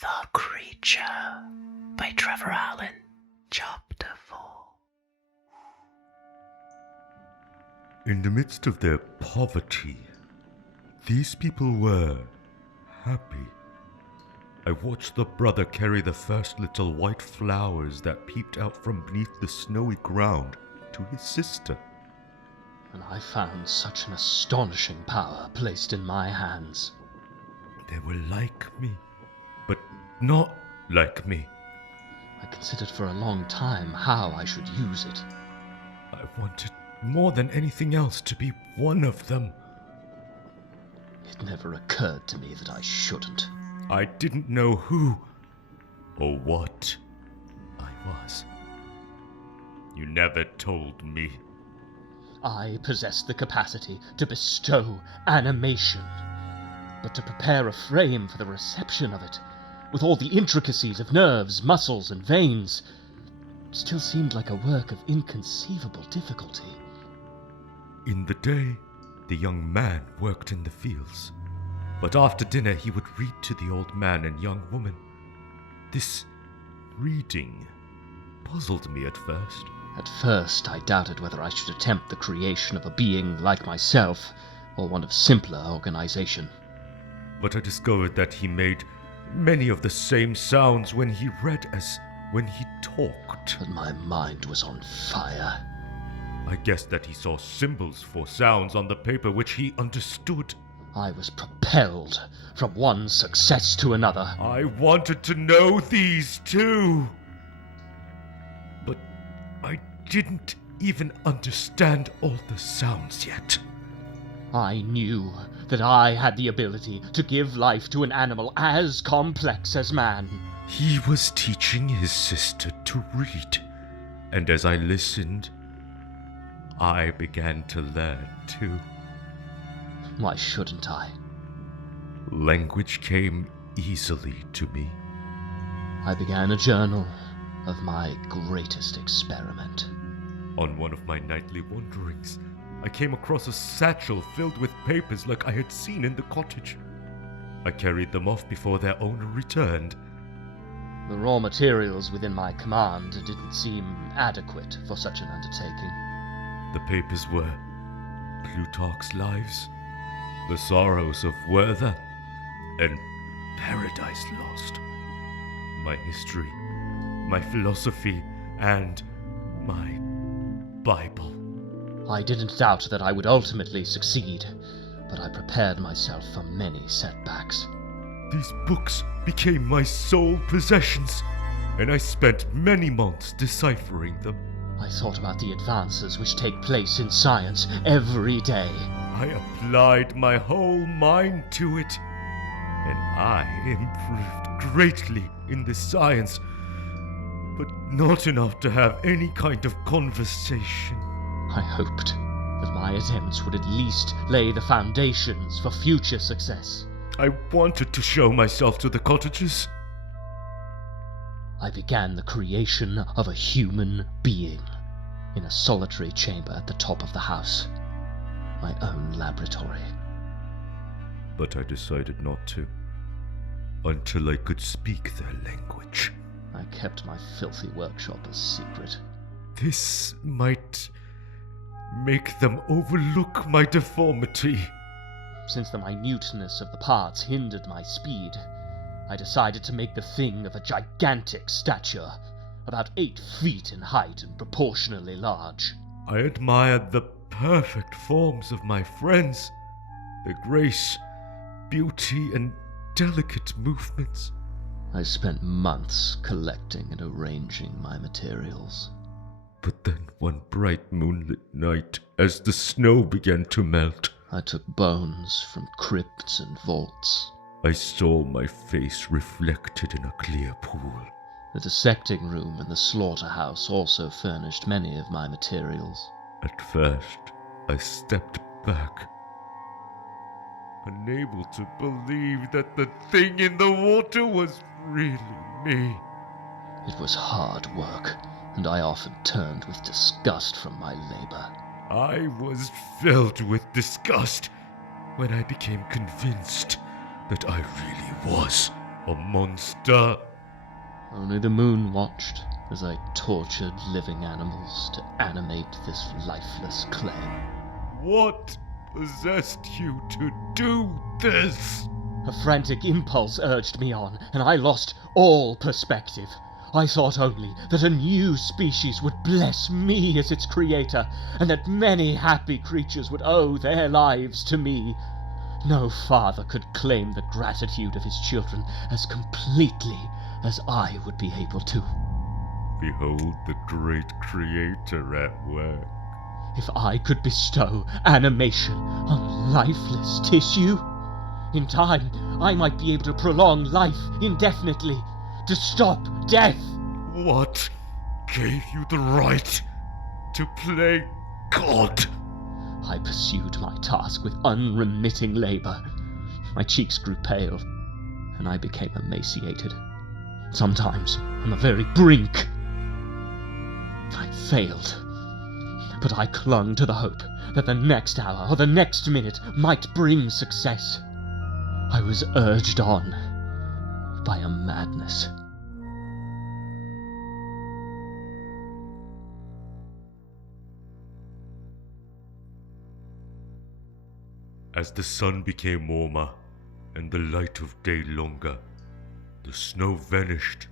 The Creature by Trevor Allen, Chapter 4. In the midst of their poverty, these people were happy. I watched the brother carry the first little white flowers that peeped out from beneath the snowy ground to his sister. And I found such an astonishing power placed in my hands. They were like me, but not like me. I considered for a long time how I should use it. I wanted more than anything else to be one of them. It never occurred to me that I shouldn't. I didn't know who or what I was. You never told me. I possessed the capacity to bestow animation, but to prepare a frame for the reception of it, with all the intricacies of nerves, muscles, and veins, still seemed like a work of inconceivable difficulty. In the day, the young man worked in the fields, but after dinner he would read to the old man and young woman. This reading puzzled me at first. At first, I doubted whether I should attempt the creation of a being like myself, or one of simpler organization. But I discovered that he made many of the same sounds when he read as when he talked. But my mind was on fire. I guessed that he saw symbols for sounds on the paper which he understood. I was propelled from one success to another. I wanted to know these too. But I didn't even understand all the sounds yet. I knew that I had the ability to give life to an animal as complex as man. He was teaching his sister to read, and as I listened, I began to learn too. Why shouldn't I? Language came easily to me. I began a journal of my greatest experiment. On one of my nightly wanderings, I came across a satchel filled with papers like I had seen in the cottage. I carried them off before their owner returned. The raw materials within my command didn't seem adequate for such an undertaking. The papers were Plutarch's Lives, The Sorrows of Werther, and Paradise Lost. My history, my philosophy, and my Bible. I didn't doubt that I would ultimately succeed, but I prepared myself for many setbacks. These books became my sole possessions, and I spent many months deciphering them. I thought about the advances which take place in science every day. I applied my whole mind to it, and I improved greatly in this science, but not enough to have any kind of conversation. I hoped that my attempts would at least lay the foundations for future success. I wanted to show myself to the cottagers. I began the creation of a human being in a solitary chamber at the top of the house, my own laboratory. But I decided not to, until I could speak their language. I kept my filthy workshop a secret. This might make them overlook my deformity. Since the minuteness of the parts hindered my speed, I decided to make the thing of a gigantic stature, about 8 feet in height and proportionally large. I admired the perfect forms of my friends, their grace, beauty, and delicate movements. I spent months collecting and arranging my materials. But then one bright moonlit night, as the snow began to melt, I took bones from crypts and vaults. I saw my face reflected in a clear pool. The dissecting room and the slaughterhouse also furnished many of my materials. At first, I stepped back, unable to believe that the thing in the water was really me. It was hard work, and I often turned with disgust from my labor. I was filled with disgust when I became convinced that I really was A monster. Only the moon watched as I tortured living animals to animate this lifeless clay. What possessed you to do this? A frantic impulse urged me on, and I lost all perspective. I thought only that a new species would bless me as its creator, and that many happy creatures would owe their lives to me. No father could claim the gratitude of his children as completely as I would be able to. Behold the great creator at work. If I could bestow animation on lifeless tissue, in time I might be able to prolong life indefinitely, to stop death. What gave you the right to play God? I pursued my task with unremitting labor. My cheeks grew pale, and I became emaciated. Sometimes on the very brink. I failed, but I clung to the hope that the next hour or the next minute might bring success. I was urged on by a madness. As the sun became warmer and the light of day longer, the snow vanished,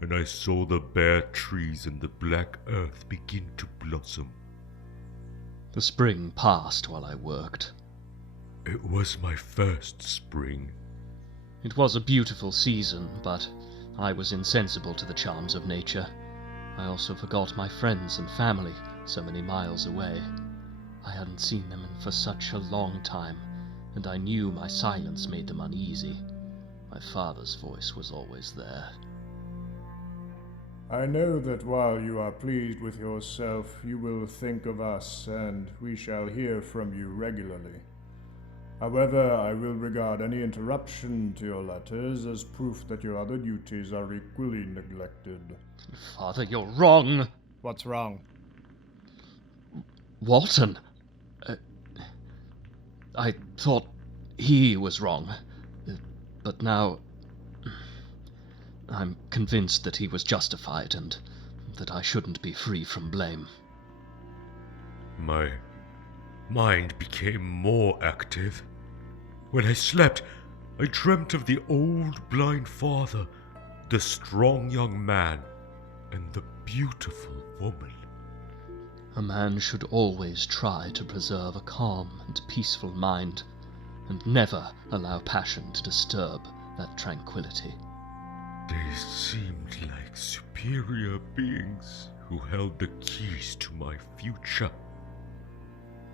and I saw the bare trees and the black earth begin to blossom. The spring passed while I worked. It was my first spring. It was a beautiful season, but I was insensible to the charms of nature. I also forgot my friends and family so many miles away. I hadn't seen them for such a long time, and I knew my silence made them uneasy. My father's voice was always there. I know that while you are pleased with yourself, you will think of us, and we shall hear from you regularly. However, I will regard any interruption to your letters as proof that your other duties are equally neglected. Father, you're wrong! What's wrong? Walton! I thought he was wrong, but now I'm convinced that he was justified and that I shouldn't be free from blame. My mind became more active. When I slept, I dreamt of the old blind father, the strong young man, and the beautiful woman. A man should always try to preserve a calm and peaceful mind, and never allow passion to disturb that tranquility. They seemed like superior beings who held the keys to my future.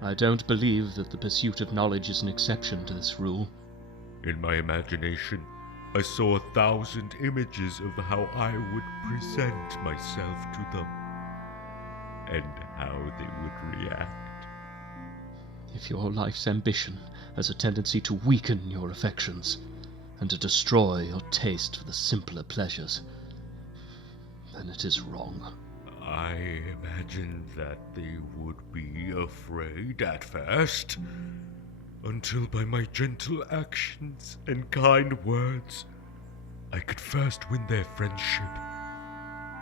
I don't believe that the pursuit of knowledge is an exception to this rule. In my imagination, I saw 1,000 images of how I would present myself to them, and how they would react. If your life's ambition has a tendency to weaken your affections, and to destroy your taste for the simpler pleasures, then it is wrong. I imagined that they would be afraid at first, until by my gentle actions and kind words, I could first win their friendship,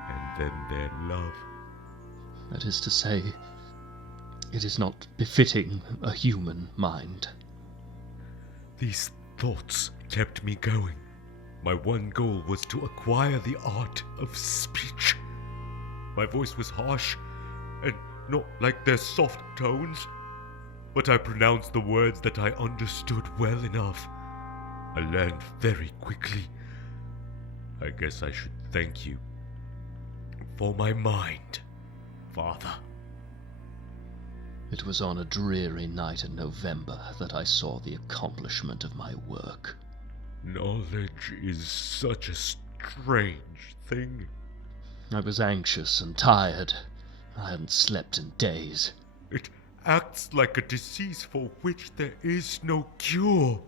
and then their love. That is to say, it is not befitting a human mind. These thoughts kept me going. My one goal was to acquire the art of speech. My voice was harsh, and not like their soft tones, but I pronounced the words that I understood well enough. I learned very quickly. I guess I should thank you for my mind, Father. It was on a dreary night in November that I saw the accomplishment of my work. Knowledge is such a strange thing. I was anxious and tired. I hadn't slept in days. It acts like a disease for which there is no cure.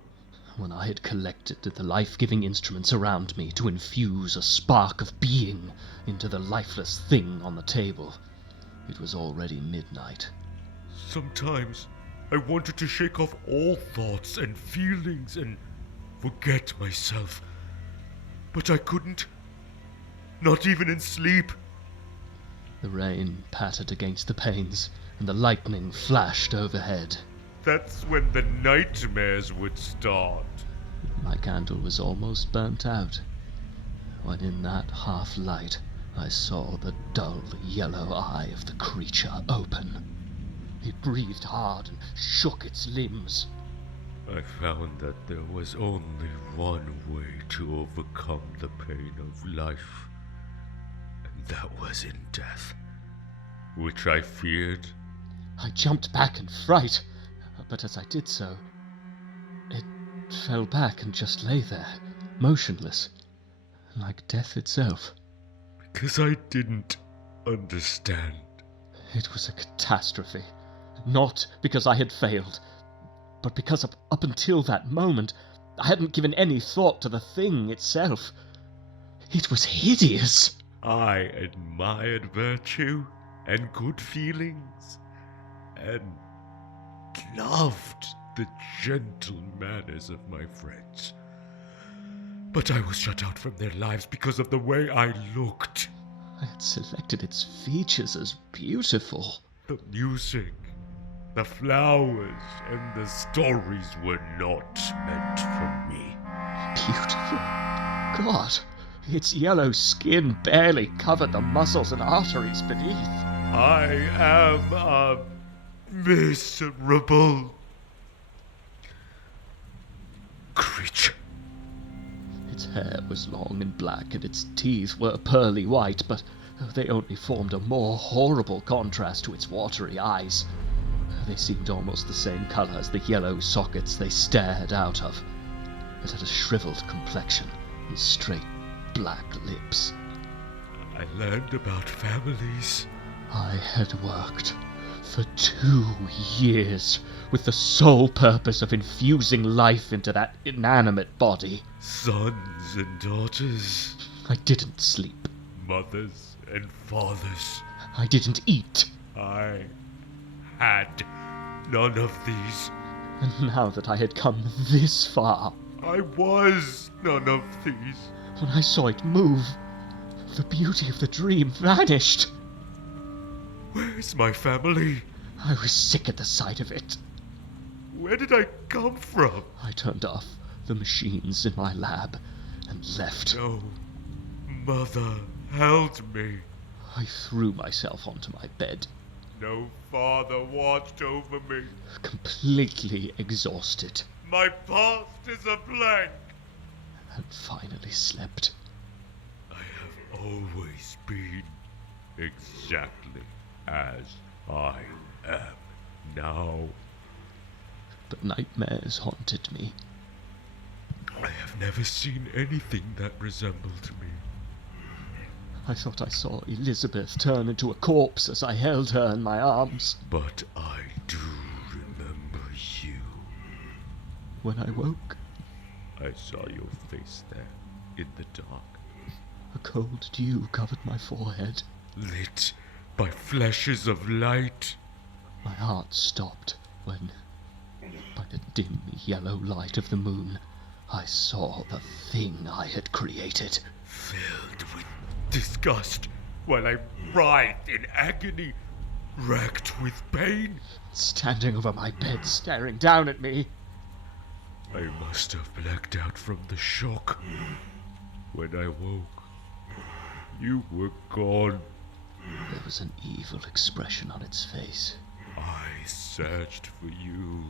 When I had collected the life-giving instruments around me to infuse a spark of being into the lifeless thing on the table, it was already midnight. Sometimes I wanted to shake off all thoughts and feelings and forget myself. But I couldn't. Not even in sleep. The rain pattered against the panes, and the lightning flashed overhead. That's when the nightmares would start. My candle was almost burnt out, when in that half-light I saw the dull yellow eye of the creature open. It breathed hard and shook its limbs. I found that there was only one way to overcome the pain of life, and that was in death, which I feared. I jumped back in fright, but as I did so, it fell back and just lay there, motionless, like death itself. Because I didn't understand. It was a catastrophe. Not because I had failed, but because up until that moment, I hadn't given any thought to the thing itself. It was hideous. I admired virtue and good feelings, and loved the gentle manners of my friends. But I was shut out from their lives because of the way I looked. I had selected its features as beautiful. The music, the flowers, and the stories were not meant for me. Beautiful? God, its yellow skin barely covered the muscles and arteries beneath. I am a miserable creature. Its hair was long and black, and its teeth were pearly white, but they only formed a more horrible contrast to its watery eyes. They seemed almost the same colour as the yellow sockets they stared out of. It had a shriveled complexion and straight black lips. I learned about families. I had worked for 2 years with the sole purpose of infusing life into that inanimate body. Sons and daughters. I didn't sleep. Mothers and fathers. I didn't eat. I had none of these. And now that I had come this far, I was none of these. when I saw it move, the beauty of the dream vanished. Where's my family? I was sick at the sight of it. Where did I come from? I turned off the machines in my lab and left. No mother held me. I threw myself onto my bed, No father watched over me. completely exhausted, My past is a blank. and finally slept. I have always been exactly as I am now. But nightmares haunted me. I have never seen anything that resembled me. I thought I saw Elizabeth turn into a corpse as I held her in my arms. But I do remember you. When I woke, I saw your face there, in the dark, a cold dew covered my forehead. lit by flashes of light. My heart stopped when, by the dim yellow light of the moon, I saw the thing I had created. Filled with disgust, while I writhed in agony, racked with pain. Standing over my bed, staring down at me. I must have blacked out from the shock. When I woke, you were gone. There was an evil expression on its face. I searched for you.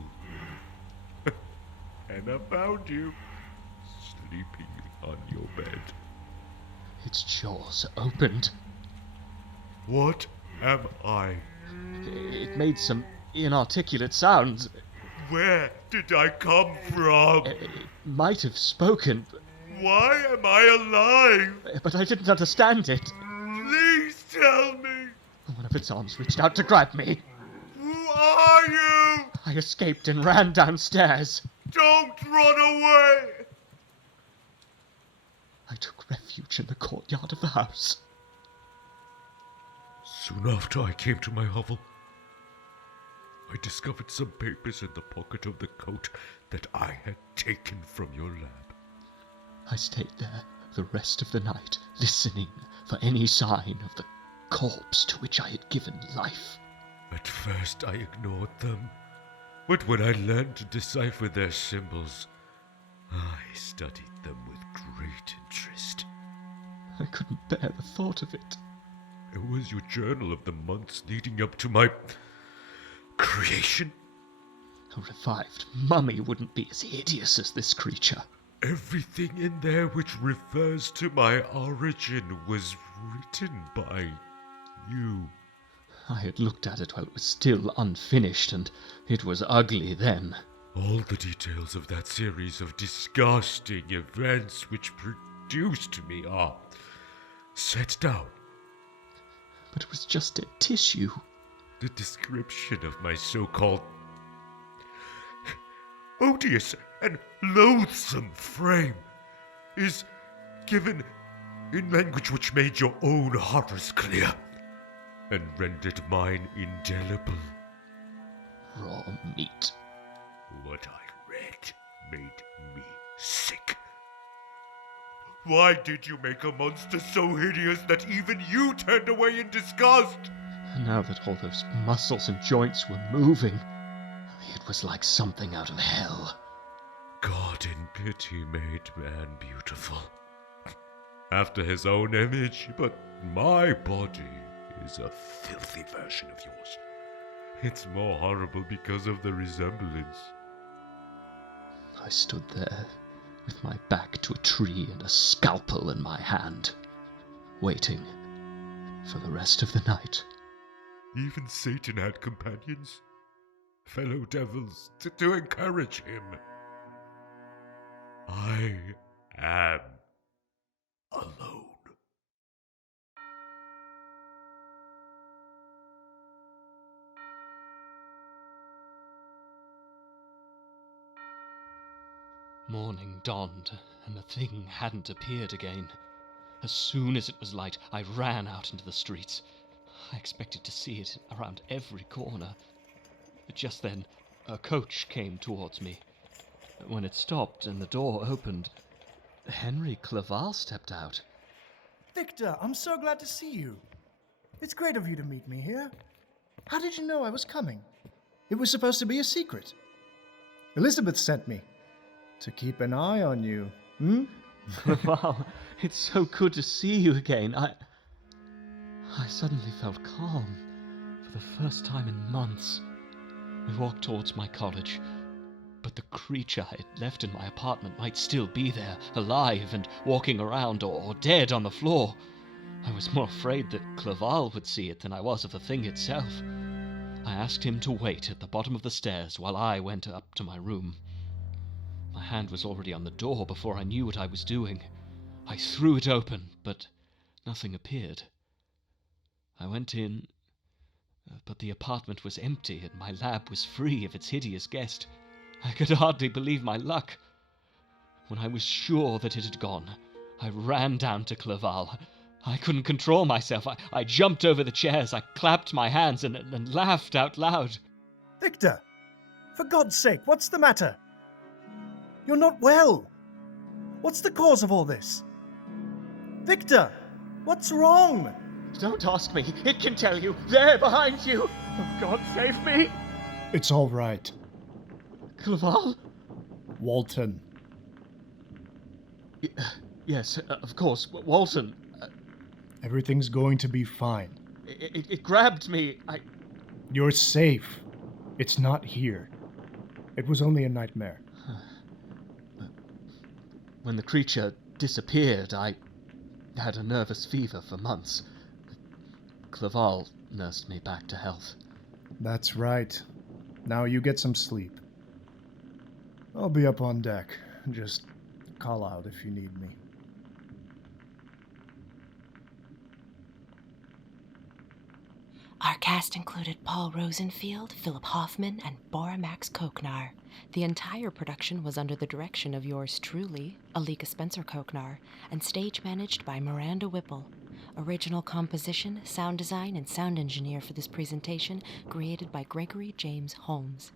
And I found you, sleeping on your bed. Its jaws opened. What am I? It made some inarticulate sounds. Where did I come from? It might have spoken, Why am I alive? but I didn't understand it. Please tell me. One of its arms reached out to grab me. Who are you? I escaped and ran downstairs. Don't run away. I took refuge in the courtyard of the house. Soon after I came to my hovel, I discovered some papers in the pocket of the coat that I had taken from your lab. I stayed there the rest of the night listening for any sign of the corpse to which I had given life. At first I ignored them, but when I learned to decipher their symbols, I studied them with great interest. I couldn't bear the thought of it. It was your journal of the months leading up to my creation. A revived mummy wouldn't be as hideous as this creature. Everything in there which refers to my origin was written by you. I had looked at it while it was still unfinished, and it was ugly then. All the details of that series of disgusting events which produced me are set down. But it was just a tissue. The description of my so-called odious and loathsome frame is given in language which made your own horrors clear and rendered mine indelible. Raw meat. What I read made me sick. Why did you make a monster so hideous that even you turned away in disgust? And now that all those muscles and joints were moving, it was like something out of hell. God in pity made man beautiful, after his own image, but my body is a filthy version of yours. It's more horrible because of the resemblance. I stood there, with my back to a tree and a scalpel in my hand, waiting for the rest of the night. Even Satan had companions, fellow devils, to encourage him. I am alone. Morning dawned, and the thing hadn't appeared again. As soon as it was light, I ran out into the streets. I expected to see it around every corner. Just then, a coach came towards me. When it stopped and the door opened, Henry Clerval stepped out. Victor, I'm so glad to see you. It's great of you to meet me here. How did you know I was coming? It was supposed to be a secret. Elizabeth sent me to keep an eye on you. Clerval, it's so good to see you again. I suddenly felt calm for the first time in months. We walked towards my college, but the creature I had left in my apartment might still be there, alive and walking around, or dead on the floor. I was more afraid that Clerval would see it than I was of the thing itself. I asked him to wait at the bottom of the stairs while I went up to my room. My hand was already on the door before I knew what I was doing. I threw it open, but nothing appeared. I went in, but the apartment was empty and my lab was free of its hideous guest. I could hardly believe my luck. When I was sure that it had gone, I ran down to Clerval. I couldn't control myself. I jumped over the chairs. I clapped my hands and laughed out loud. Victor, for God's sake, what's the matter? You're not well. What's the cause of all this? Victor, what's wrong? Don't ask me. It can tell you. There, behind you. Oh, God, save me. It's all right. Clerval? Walton. Yes, of course. Walton. Everything's going to be fine. It grabbed me. You're safe. It's not here. It was only a nightmare. When the creature disappeared, I had a nervous fever for months. Clerval nursed me back to health. That's right. Now you get some sleep. I'll be up on deck. Just call out if you need me. Our cast included Paul Rosenfield, Filip Hofman, and Bora Koknar. The entire production was under the direction of yours truly, Alika Spencer-Koknar, and stage managed by Miranda Whipple. Original composition, sound design, and sound engineer for this presentation created by Gregory James Holmes.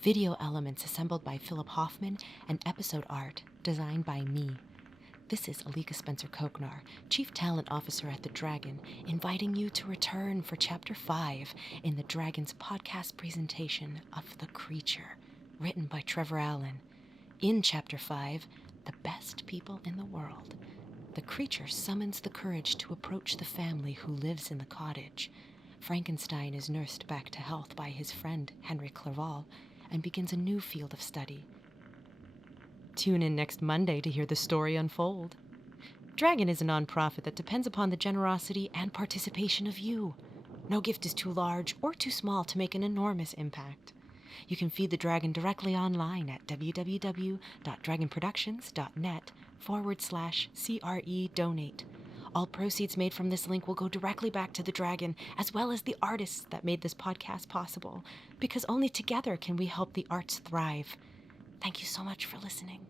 Video elements assembled by Filip Hofman, and episode art designed by me. This is Alika Spencer-Koknar, Chief Talent Officer at The Dragon, inviting you to return for Chapter 5 in The Dragon's podcast presentation of The Creature, written by Trevor Allen. In Chapter 5, The Best People in the World, the creature summons the courage to approach the family who lives in the cottage. Frankenstein is nursed back to health by his friend Henry Clerval and begins a new field of study. Tune in next Monday to hear the story unfold. Dragon is a nonprofit that depends upon the generosity and participation of you. No gift is too large or too small to make an enormous impact. You can feed the Dragon directly online at www.dragonproductions.net/CRE donate. All proceeds made from this link will go directly back to the Dragon, as well as the artists that made this podcast possible, because only together can we help the arts thrive. Thank you so much for listening.